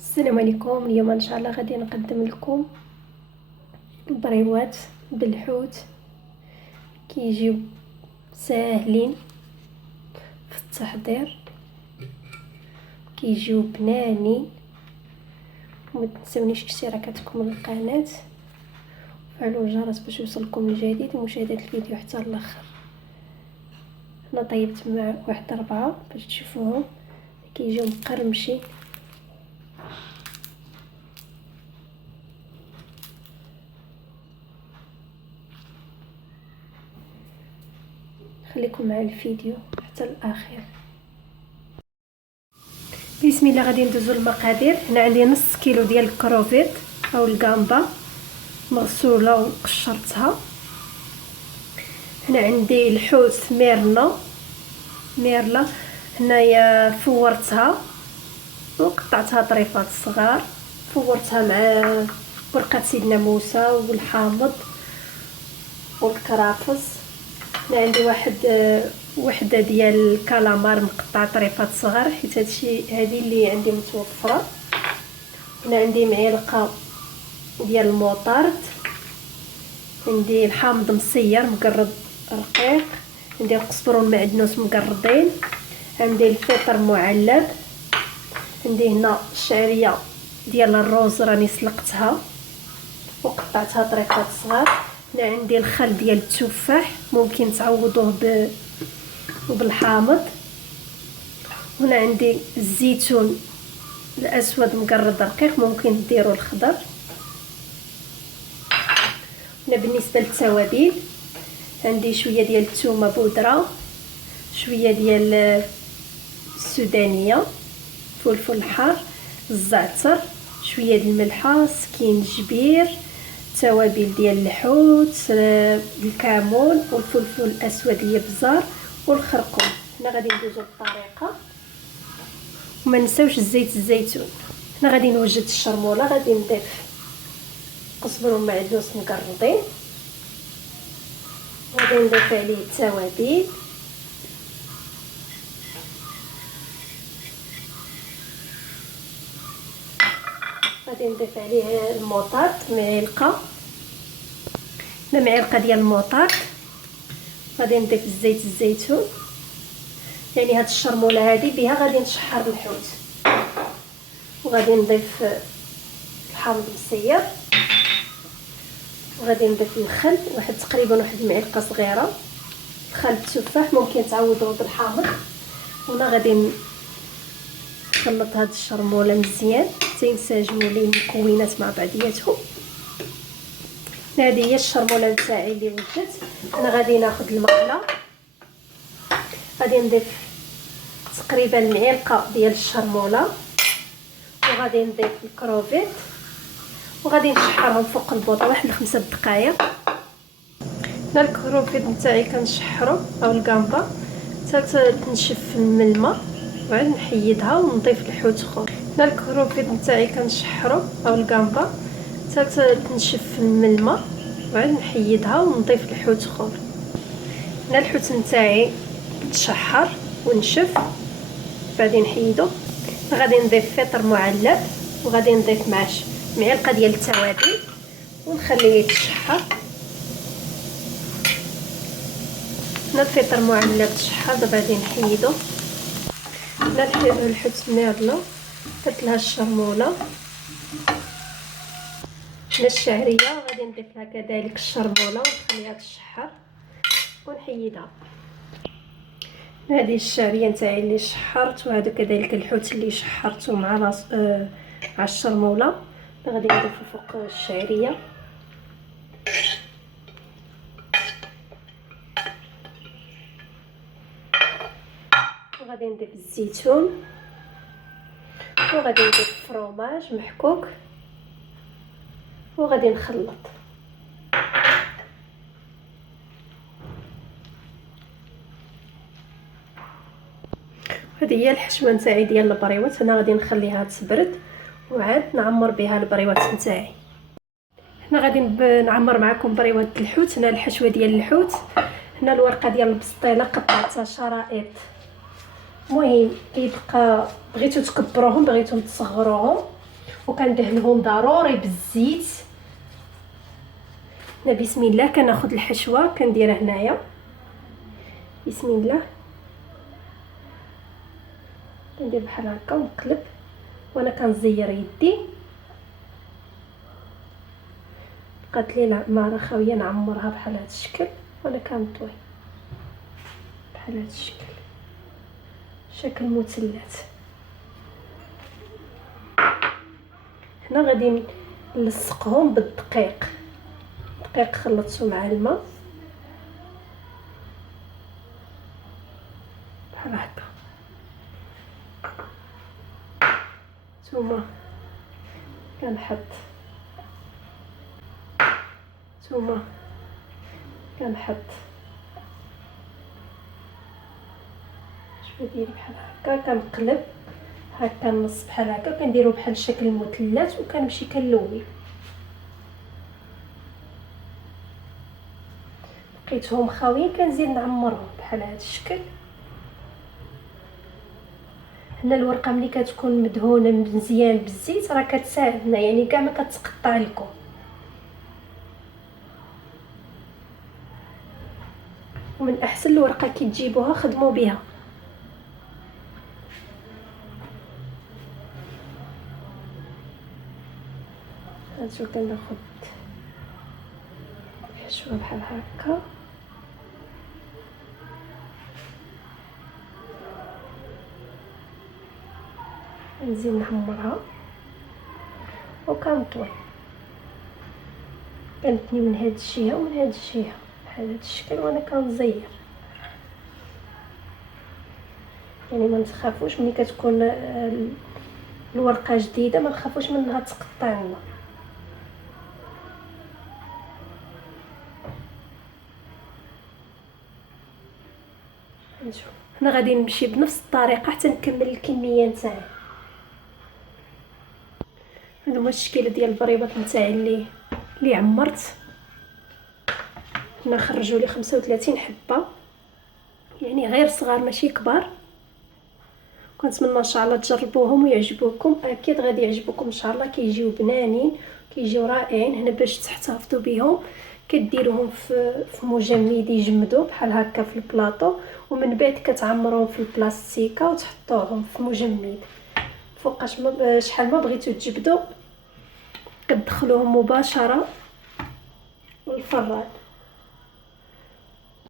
السلام عليكم. اليوم ان شاء الله غادي نقدم لكم البريوات بالحوت. كيجيو ساهلين في التحضير، كيجيو بنانين. وما تنسونيش اشتراكاتكم للقناه وفعلوا الجرس باش يوصلكم الجديد ومشاهده الفيديو حتى الاخر. انا طيبت مع واحد 4 باش تشوفوهم كيجيو مقرمشين. خليكم مع الفيديو حتى الاخير. بسم الله. غادي ندوزو المقادير. هنا عندي نص كيلو ديال الكروفيت او الكامبا مغسوله وقشرتها. هنا عندي الحوت ميرلا هنايا فورتها وقطعتها طريفات صغار. فورتها مع ورقه سيدنا موسى والحامض والكرافس. هنا عندي وحده ديال الكالامار مقطعه طريفات صغار حيت هذه اللي عندي متوفره. هنا عندي معلقه ديال الموطارد. عندي الحامض مصير مقرد رقيق. عندي القزبر والمعدنوس مقردين. عندي الفطر معلب. عندي هنا الشعريه ديال الروز راني سلقتها وقطعتها طريفات صغار. هنا عندي الخل ديال التفاح ممكن تعوضوه بالحامض. هنا عندي الزيتون الاسود مقرد رقيق ممكن ديروا الخضر. هنا بالنسبه للتوابل عندي شويه ديال الثومه بودره، شويه ديال السودانيه، فلفل حار، الزعتر، شويه ديال الملحه، سكينجبير، توابل ديال الحوت، الكمون والفلفل الاسود الابزار والخرقوم. هنا غادي ندوزو بالطريقه وما نساوش زيت الزيتون. هنا غادي نوجد الشرموله. غادي نضيف قزبر ومعدنوس مقرضين، غادي نضيف عليه التوابل، غادي نضيف عليه الموطارد معلقه. هنا معلقه ديال الموطارد. غادي نضيف زيت الزيتون. يعني هاد الشرموله هذه بها غادي نشحر الحوت. وغادي نضيف الحامض مسير وغادي نضيف الخل تقريبا واحد المعلقه صغيره. خل التفاح ممكن تعوضوه بالحامض. هنا غادي نخلط هاد الشرموله مزيان حتى ينسجموا لي المكونات مع بعضياتهم. هذه هي الشرموله نتاعي اللي وجدت. انا غادي ناخذ المقله، غادي نضيف تقريبا معلقه ديال الشرموله وغادي نضيف الكروفيت وغادي نشحرهم فوق البوطه واحد 5 دقائق. هنا الكروفيت نتاعي كنشحرو او الكامبا حتى تنشف من الماء وعاد نحيدها ونضيف الحوت اخر. هنا الكروفيت نتاعي كنشحرو او الكامبا حتى تنشف من الماء وعاد نحيدها ونضيف الحوت اخر. هنا الحوت نتاعي تشحر ونشف بعدين نحيدو. غادي نضيف فطر معلب وغادي نضيف معاه معلقه ديال التوابل ونخليه يتشحر. هنا الفطر معلب تشحر دابا غادي نحيدو. هنا الحوت ميرلا درت لها الشرموله. هنا الشعريه غادي نضيف لها كذلك الشرموله ونخليها تشحر ونحيدها. هذه الشعريه نتاعي اللي شحرت وهذا كذلك الحوت اللي شحرته مع الشرموله. غادي نضيفو فوق الشعريه. وغادي نضيف الزيتون وغادي نضيف فروماج محكوك وغادي نخلط. هذه هي الحشوه نتاعي ديال البريوات. انا غادي نخليها تبرد وعاد نعمر بها البريوات نتاعي. هنا غادي نعمر معكم بريوات الحوت. هنا الحشوه ديال الحوت. هنا الورقه ديال البسطيله قطعتها شرائط. المهم كيبقى بغيتو تكبروهم بغيتو تصغروهم وكندهنهم ضروري بالزيت. هنا بسم الله كناخذ الحشوه كنديرها هنايا. بسم الله كندير بحال هكا ونقلب وانا كنزير يدي. بقات لي العماره خاويه نعمرها بحال هذا الشكل وانا كنطوي بحال هذا الشكل، شكل مثلث. هنا غادي نلصقهم بالدقيق. الدقيق خلطته مع الماء بحال هكا. ثم كنحط شويه ديال بحال هكا. كنقلب هكا النص بحال هكا، كنديرو بحال شكل مثلث وكنمشي كنلوي. لقيتهم خاويين كنزيد نعمرهم بحال هذا الشكل. هنا الورقه ملي كتكون مدهونه مزيان بالزيت راه كتساعدنا، يعني كاع ما كتقطع لكم. ومن احسن الورقه كي تجيبوها خدموا بها. هانتو كناخذ حشوه بحال هكا نزيد نعمرها وكنطوي. كنتني من هاد الجهه ومن هاد الجهه بحال هاد الشكل وانا كنزير. يعني ما تخافوش ملي كتكون الورقه جديده، ما نخافوش منها تقطع لنا. هنا غادي نمشي بنفس الطريقه حتى نكمل الكميه نتاعي. هذا هو الشكل ديال البريبات نتاعي اللي عمرت. هنا خرجوا لي 35 حبه، يعني غير صغار ماشي كبار. كنتمنى ان شاء الله تجربوهم ويعجبوكم. اكيد غادي يعجبوكم ان شاء الله. كيجيو بنانين كيجيو رائعين. هنا باش تحتفظوا بهم كديروهم في مجمد يجمدوا بحال هكا في البلاطو، ومن بعد كتعمروهم في البلاستيكه وتحطوهم في مجمد. فوقاش شحال ما بغيتو تجبدوا كتدخلوهم مباشره للفران.